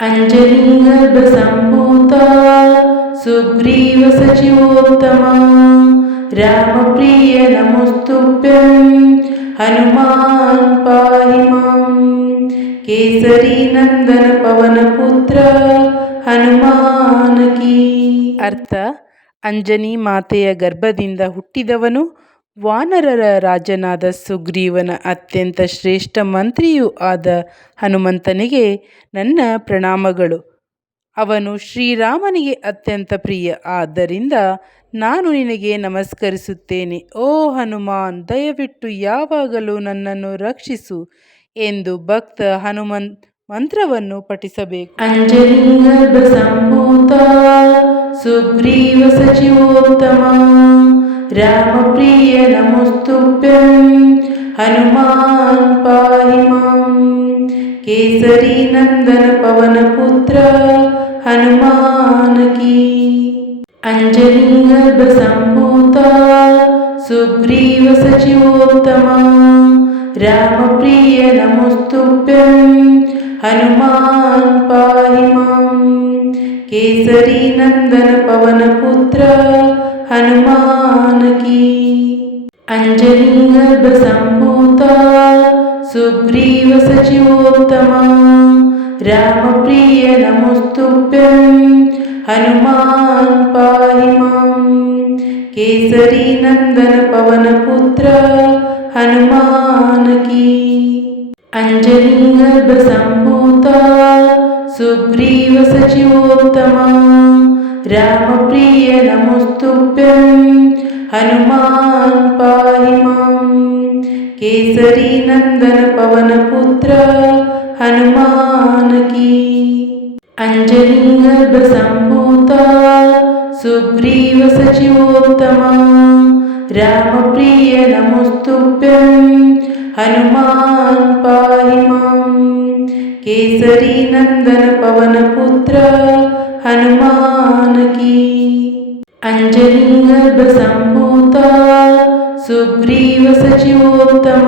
अञ्जनीगर्भसम्भूता सुग्रीवसचिवोत्तमा रामप्रिय नमोस्तुभ्यं हनुमान् पाहि माम् केसरीनन्दन पवनपुत्र ಹನುಮಾನ್ ಕೀ. ಅರ್ಥ: ಅಂಜನಿ ಮಾತೆಯ ಗರ್ಭದಿಂದ ಹುಟ್ಟಿದವನು, ವಾನರರ ರಾಜನಾದ ಸುಗ್ರೀವನ ಅತ್ಯಂತ ಶ್ರೇಷ್ಠ ಮಂತ್ರಿಯೂ ಆದ ಹನುಮಂತನಿಗೆ ನನ್ನ ಪ್ರಣಾಮಗಳು. ಅವನು ಶ್ರೀರಾಮನಿಗೆ ಅತ್ಯಂತ ಪ್ರಿಯ. ಆದ್ದರಿಂದ ನಾನು ನಿನಗೆ ನಮಸ್ಕರಿಸುತ್ತೇನೆ. ಓ ಹನುಮಾನ್, ದಯವಿಟ್ಟು ಯಾವಾಗಲೂ ನನ್ನನ್ನು ರಕ್ಷಿಸು ಎಂದು ಭಕ್ತ ಹನುಮನ್ ಮಂತ್ರವನ್ನು ಪಠಿಸಬೇಕು. ಅಂಜನೀಗರ್ಭಸಂಭೂತ ಸುಗ್ರೀವ ಸಚಿವೋತ್ತಮ ರಾಮಪ್ರಿಯ ನಮೋಸ್ತುಭ್ಯಂ ಹನುಮಾನ್ ಪಾಹಿ ಮಾಂ ಕೇಸರಿ ನಂದನ ಪವನಪುತ್ರ ಹನುಮಾನ್ ಕೀ. ಅಂಜನೀಗರ್ಭಸಂಭೂತ ಸುಗ್ರೀವ ಸಚಿವೋತ್ತಮ ರಾಮಪ್ರಿಯ ನಮೋಸ್ತುಭ್ಯಂ ಹನುಮಾನ್ ಪಾಹಿ ಮಾಂ ಕೇಸರಿ ನಂದನ ಪವನಪುತ್ರ ಹನುಮಾನ್ ಕೀ. ಅಂಜನೀಗರ್ಭಸಂಭೂತ ಸುಗ್ರೀವ ಸಚಿವೋತ್ತಮ ರಾಮಪ್ರಿಯ ನಮೋಸ್ತುಭ್ಯಂ ಹನುಮಾನ್ ಪಾಹಿ ಮಾಂ ಕೇಸರಿ ನಂದನ ಪವನಪುತ್ರ ಹನುಮಾನ್ ಕೀ. ಅಂಜನೀಗರ್ಭಸಂಭೂತ ಸುಗ್ರೀವ ಸಚಿವೋತ್ತಮ ರಾಮಪ್ರಿಯ ನಮೋಸ್ತುಭ್ಯಂ ಹನುಮಾನ್ ಪಾಹಿ ಮಾಂ ಕೇಸರಿ ನಂದನ ಪವನಪುತ್ರ ಹನುಮಾನ್ ಕೀ. ಅಂಜನೀಗರ್ಭಸಂಭೂತ ಸುಗ್ರೀವ ಸಚಿವೋತ್ತಮ ರಾಮಪ್ರಿಯ ನಮೋಸ್ತುಭ್ಯಂ ಹನುಮಾನ್ ಪಾಹಿ ಮಾಂ ಕೇಸರಿ ನಂದನ ಪವನಪುತ್ರ ಹನುಮಾನ್ ಕೀ. ಅಂಜನೀಗರ್ಭಸಂಭೂತ ಸುಗ್ರೀವ ಸಚಿವೋತ್ತಮ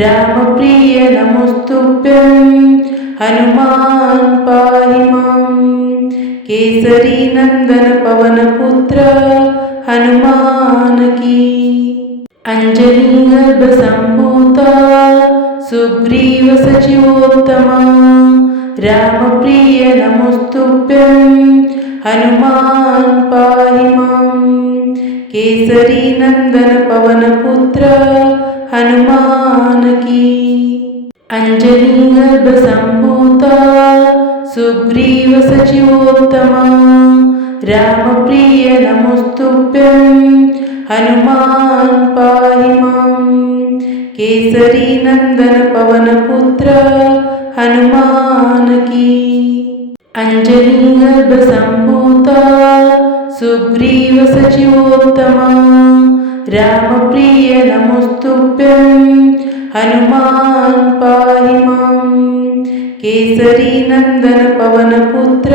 ರಾಮಪ್ರಿಯ ನಮೋಸ್ತುಭ್ಯಂ ಹನುಮಾನ್ ಪಾಹಿ ಮಾಂ ಕೇಸರಿ ನಂದನ ಪವನಪುತ್ರ ಹನುಮಾನ್ ಕೀ. ಅಂಜನೀಗರ್ಭಸಂಭೂತ ಸುಗ್ರೀವ ಸಚಿವೋತ್ತಮ ರಾಮಪ್ರಿಯ ನಮೋಸ್ತುಭ್ಯಂ ಹನುಮಾನ್ ಪಾಹಿ ಮಾಂ ಕೇಸರಿ ನಂದನ ಪವನಪುತ್ರ ಹನುಮಾನ್ ಕೀ. ಅಂಜನೀಗರ್ಭಸಂಭೂತ ಸುಗ್ರೀವ ಸಚಿವೋತ್ತಮ ರಾಮಪ್ರಿಯ ನಮೋಸ್ತುಭ್ಯಂ ಹನುಮಾನ್ ಪಾಹಿ ಮಾಂ ಕೇಸರಿ ನಂದನ ಪವನಪುತ್ರ ಹನುಮಾನ್ ಕೀ. ಅಂಜನೀಗರ್ಭಸಂಭೂತ ಸುಗ್ರೀವ ಸಚಿವೋತ್ತಮ ರಾಮಪ್ರಿಯ ನಮೋಸ್ತುಭ್ಯಂ ಹನುಮಾನ್ ಪಾಹಿ ಮಾಂ ಕೇಸರಿ ನಂದನ ಪವನಪುತ್ರ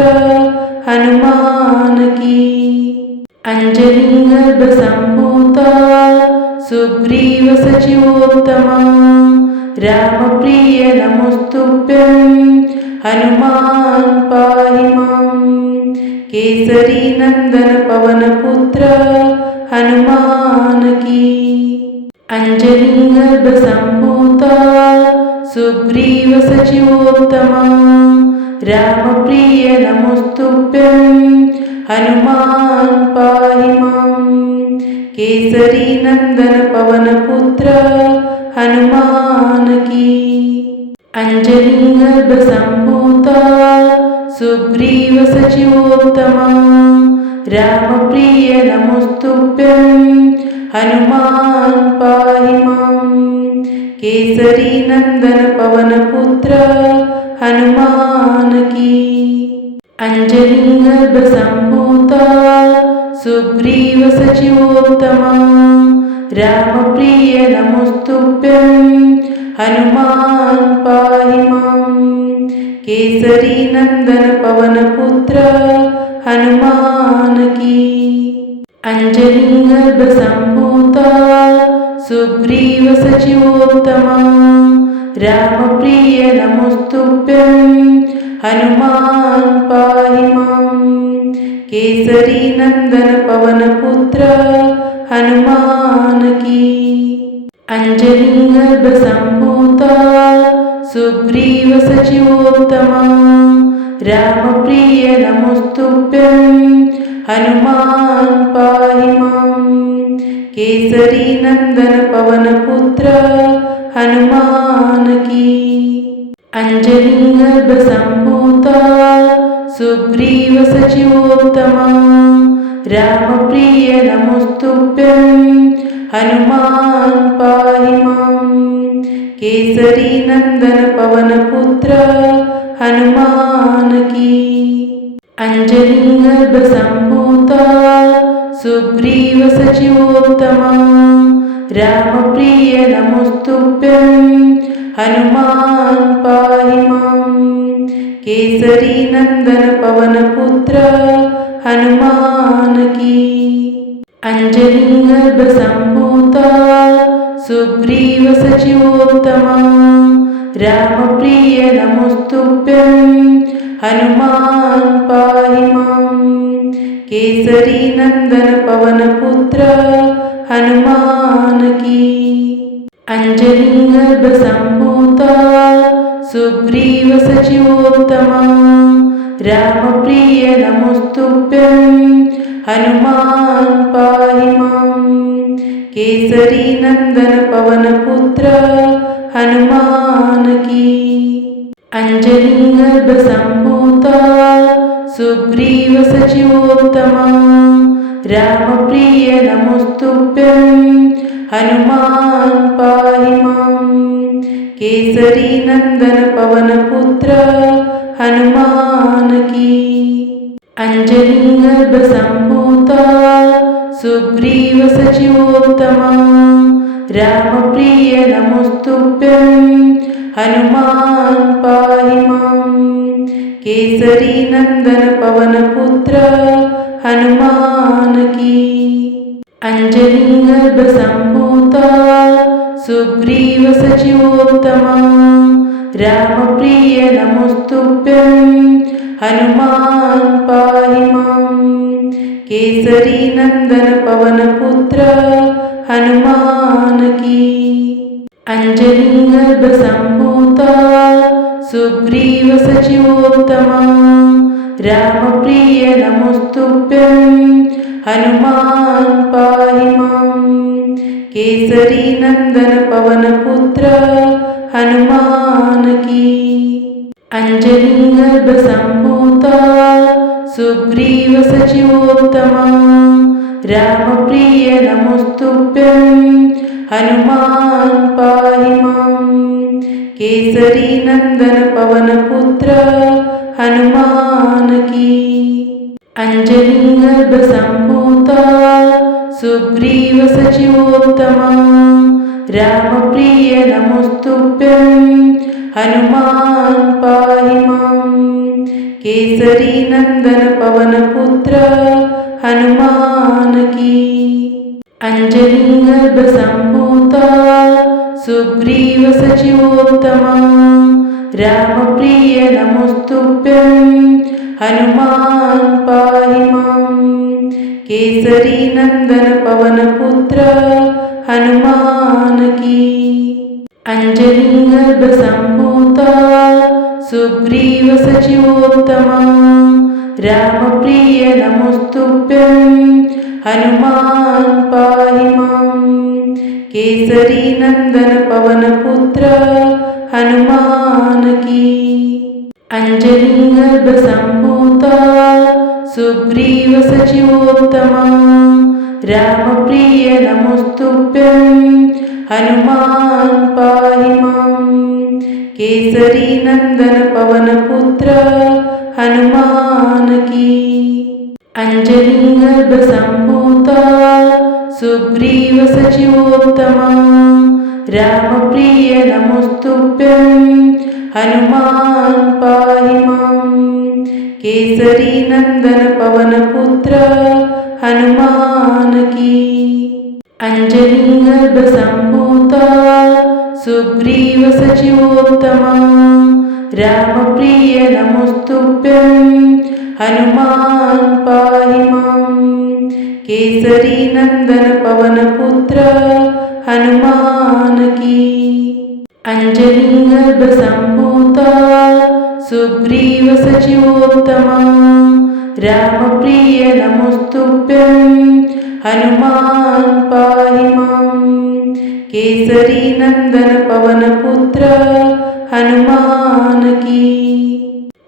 ಹನುಮಾನ್ ಕೀ. ಅಂಜನೀಗರ್ಭಸಂಭೂತ ಸುಗ್ರೀವ ಸಚಿವೋತ್ತಮ ರಾಮಪ್ರಿಯ ನಮೋಸ್ತುಭ್ಯಂ ಹನುಮಾನ್ ಪಾಹಿ ಮಾಂ ಕೇಸರಿ ನಂದನ ಪವನಪುತ್ರ ಹನುಮಾನ್ ಕೀ. ಅಂಜನೀಗರ್ಭಸಂಭೂತ ಸುಗ್ರೀವ ಸಚಿವೋತ್ತಮ ರಾಮಪ್ರಿಯ ನಮೋಸ್ತುಭ್ಯಂ ಹನುಮಾನ್ ಪಾಹಿ ಮಾಂ ಕೇಸರಿ ನಂದನ ಪವನಪುತ್ರ ಹನುಮಾನ್ ಕೀ. ಅಂಜನೀಗರ್ಭಸಂಭೂತ ಸುಗ್ರೀವ ಸಚಿವೋತ್ತಮ ರಾಮಪ್ರಿಯ ನಮೋಸ್ತುಭ್ಯಂ ಹನುಮಾನ್ ಪಾಹಿ ಮಾಂ ಕೇಸರಿ ನಂದನ ಪವನಪುತ್ರ ಹನುಮಾನ್ ಕೀ. ಅಂಜನೀಗರ್ಭಸಂಭೂತ ಸುಗ್ರೀವ ಸಚಿವೋತ್ತಮ ರಾಮಪ್ರಿಯ ನಮೋಸ್ತುಭ್ಯಂ ಹನುಮಾನ್ ಪಾಹಿ ಮಾಂ ಕೇಸರಿ ನಂದನ ಪವನಪುತ್ರ ಹನುಮಾನ್ ಕೀ. ಅಂಜನೀಗರ್ಭಸಂಭೂತ ಸುಗ್ರೀವ ಸಚಿವೋತ್ತಮ ರಾಮಪ್ರಿಯ ನಮೋಸ್ತುಭ್ಯಂ हनुमान् पाहि माम् केसरी नंदन पवन पुत्र हनुमान की। अंजनी गर्भ संभूता सुग्रीव सचिवोत्तमा राम प्रिय नमोस्तुभ्यं हनुमान् पाहि माम् केसरी नंदन पवन पुत्र हनुमान की। अंजनी गर्भ संभूता सुग्रीव सचिवोत्तमा राम प्रिय नमोस्तुभ्यं हनुमान् पाहि माम् केसरी नंदन पवन पुत्र हनुमान की। अंजनी गर्भ संभूता सुग्रीव सचिवोत्तमा राम प्रिय नमोस्तुभ्यं हनुमान् पाहि माम् केसरी नंदन पवन पुत्र हनुमान की। अंजनी गर्भ संभूता सुग्रीव सचिवोत्तमा राम प्रिय नमोस्तुभ्यं हनुमान् पाहि माम् केसरी नंदन पवन पुत्र हनुमान की। अंजनी गर्भ संभूता सुग्रीव सचिवोत्तमा राम प्रिय नमोस्तुभ्यं हनुमान् पाहि माम् केसरी नंदन पवन पुत्र हनुमान की। अंजनी गर्भ संभूता सुग्रीव सचिवोत्तमा राम प्रिय नमोस्तुभ्यं हनुमान् पाहि माम् केसरी नंदन पवन पुत्र हनुमान की। अंजनी गर्भ संभूता सुग्रीव सचिवोत्तमा राम प्रिय नमोस्तुभ्यं हनुमान् पाहि माम् केसरी नंदन पवन पुत्र हनुमान की। अंजनी गर्भ संभूता सुग्रीव सचिवोत्तमा राम प्रिय नमोस्तुभ्यं हनुमान् पाहि माम् केसरी नंदन पवन पुत्र हनुमान की। अंजनी गर्भ संभूता सुग्रीव सचिवोत्तमा राम प्रिय नमोस्तुभ्यं हनुमान् पाहि माम् केसरी नंदन पवन पुत्र हनुमान की। अंजनी गर्भ संभूता सुग्रीव सचिवोत्तमा राम प्रिय नमोस्तुभ्यं हनुमान् पाहि माम् केसरी नंदन पवन पुत्र हनुमान की। अंजनी गर्भ संभूता सुग्रीव सचिवोत्तमा राम प्रिय नमोस्तुभ्यं हनुमान् पाहि माम् केसरी नंदन पवन पुत्र हनुमान की। अंजनी गर्भ संभूता सुग्रीव सचिवोत्तमा राम प्रिय नमोस्तुभ्यं हनुमान् पाहि माम् केसरी नंदन पवन पुत्र हनुमान की। अंजनी गर्भ संभूता सुग्रीव सचिवोत्तमा राम प्रिय नमोस्तुभ्यं हनुमान् पाहि माम् केसरी नंदन पवन पुत्र हनुमान की। अंजनी गर्भ संभूता सुग्रीव सचिवोत्तमा राम प्रिय नमोस्तुभ्यं हनुमान् पाहि माम् केसरी नंदन पवन पुत्र हनुमान की। अंजनी गर्भ संभूता सुग्रीव सचिवोत्तमा राम प्रिय नमोस्तुभ्यं हनुमान् पाहि माम् केसरी नंदन पवन पुत्र हनुमान की। अंजनी गर्भ संभूता सुग्रीव सचिवोत्तमा रामप्रिय नमोस्तुभ्यं हनुमान् पाहि मां केसरी नंदन पवनपुत्र हनुमान की अंजनी संभूता सुग्रीव सचिवोत्तमा रामप्रिय नमोस्तुभ्यं हनुमान् पाहि मां केसरी नंदन पवनपुत्र हनुमान की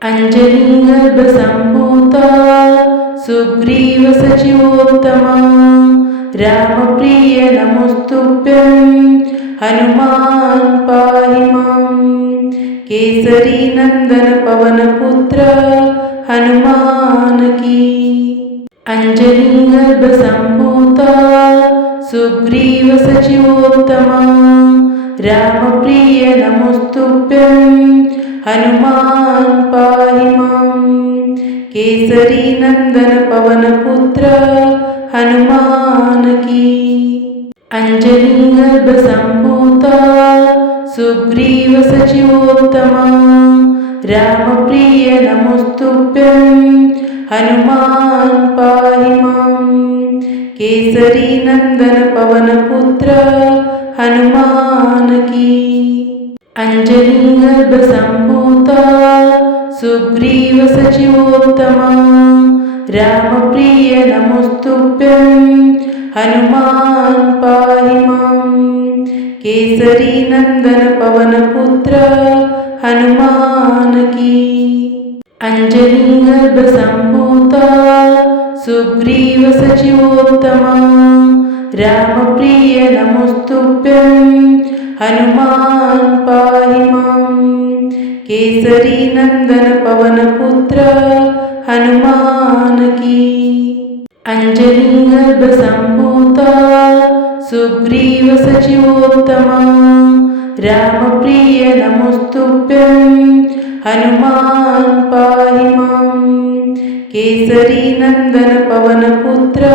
अंजनी संभूता सुग्रीव सचिवोत्तमा रामप्रिय नमोस्तुभ्यं हनुमान् पाहि मां केसरी नंदन पवनपुत्र हनुमान की अंजनी संभूता सुग्रीव सचिवोत्तमा रामप्रिय नमोस्तुभ्यं हनुमान् पाहि मां केसरी नंदन पवनपुत्र हनुमान की अंजनी संभूता सुग्रीव सचिवोत्तमा रामप्रिय नमोस्तुभ्यं हनुमान् पाहि मां केसरी नंदन पवनपुत्र हनुमान की अंजनी संभूता सुग्रीव सचिवोत्तमा रामप्रिय नमोस्तुभ्यं हनुमान् पाहि मां केसरी नंदन पवनपुत्र हनुमान की अंजनी संभूता सुग्रीव सचिवोत्तमा रामप्रिय नमोस्तुभ्यं हनुमान् पाहि मां केसरी नंदन पवनपुत्र हनुमान की अंजनी संभूता सुग्रीव सचिवोत्तमा रामप्रिय नमोस्तुभ्यं हनुमान् पाहि मां केसरी नंदन पवनपुत्र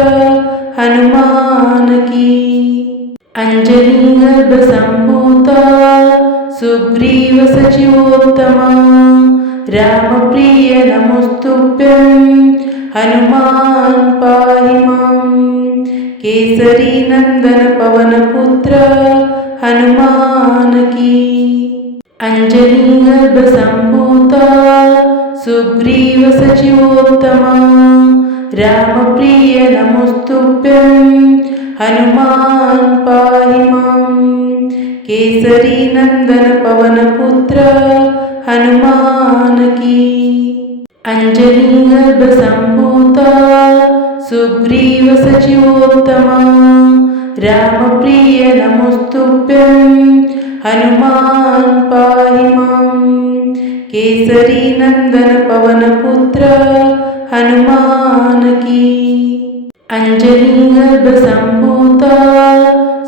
हनुमान की अंजनी संभूता सुग्रीव सचिवोत्तमा रामप्रिय नमोस्तुभ्यं हनुमान् पाहि मां केसरी नंदन पवनपुत्र हनुमान की अंजनी संभूता सुग्रीव सचिवोत्तमा रामप्रिय नमोस्तुभ्यं हनुमान् पाहि मां केसरी नंदन पवनपुत्र हनुमान की अंजनी संभूता सुग्रीव सचिवोत्तमा रामप्रिय नमोस्तुभ्यं हनुमान् पाहि मां केसरी नंदन पवनपुत्र हनुमान की अंजनी संभूता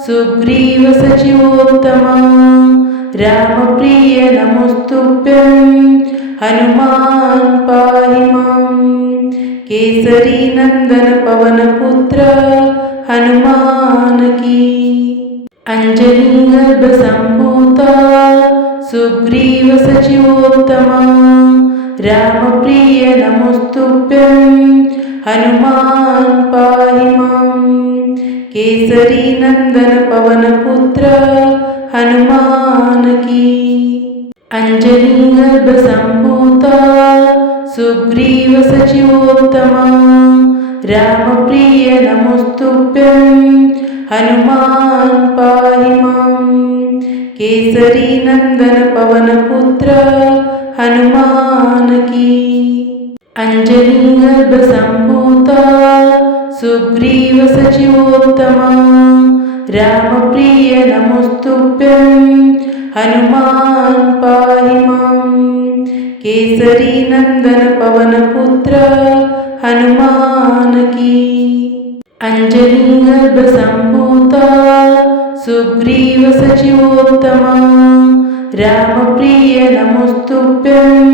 सुग्रीव सचिवोत्तमा रामप्रिय नमोस्तुभ्यं हनुमान् पाहि मां केसरी नंदन पवनपुत्र हनुमान की अंजनी संभूता सुग्रीव सचिवोत्तमा रामप्रिय नमोस्तुभ्यं हनुमान् पाहि मां केसरी नंदन पवनपुत्र हनुमान की अंजनी संभूता सुग्रीव सचिवोत्तमा रामप्रिय नमोस्तुभ्यं हनुमान् पाहि मां केसरी नंदन पवनपुत्र हनुमान की अंजनी संभूता सुग्रीव सचिवोत्तमा रामप्रिय नमोस्तुभ्यं हनुमान् पाहि मां केसरी नंदन पवनपुत्र हनुमान की अंजनी संभूता सुग्रीव सचिवोत्तमा रामप्रिय नमोस्तुभ्यं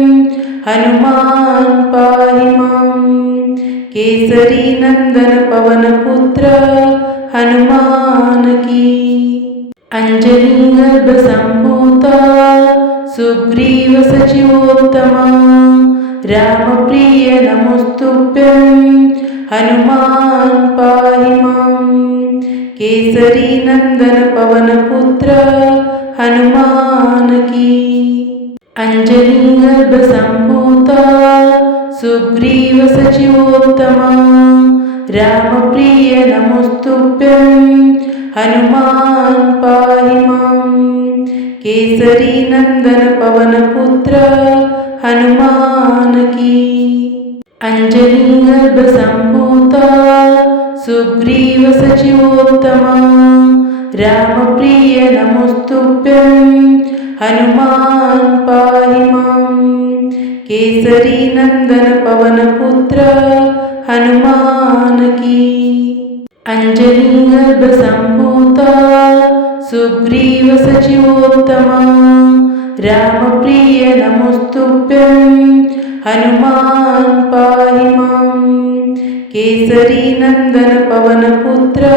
हनुमान् पाहि मां केसरी नंदन पवनपुत्र हनुमान की अंजनी संभूता सुग्रीवसचिवोत्तमा रामप्रिय नमोस्तुभ्यं हनुमान् पाहि मां केसरी नंदन पवनपुत्र हनुमान की अंजनी संभूता सुग्रीवसचिवोत्तमा रामप्रिय नमोस्तुभ्यं हनुमान् पाहि मां केसरी नंदन पवनपुत्र हनुमान की अंजनी संभूता सुग्रीवसचिवोत्तमा रामप्रिय नमोस्तुभ्यं हनुमान् पाहि मां केसरी नंदन पवनपुत्र हनुमान की अंजनी संभूता सुग्रीवसचिवोत्तमा रामप्रिय नमोस्तुभ्यं हनुमान् पाहि मां केसरी नंदन पवनपुत्र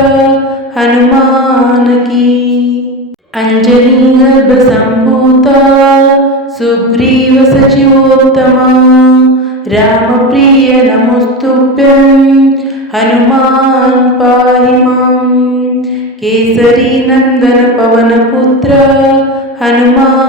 हनुमान की अंजनी संभूता सुग्रीवसचिवोत्तमा रामप्रिय नमोस्तुभ्यं हनुमान् पाहि मां केसरी नंदन पवनपुत्र हनुमान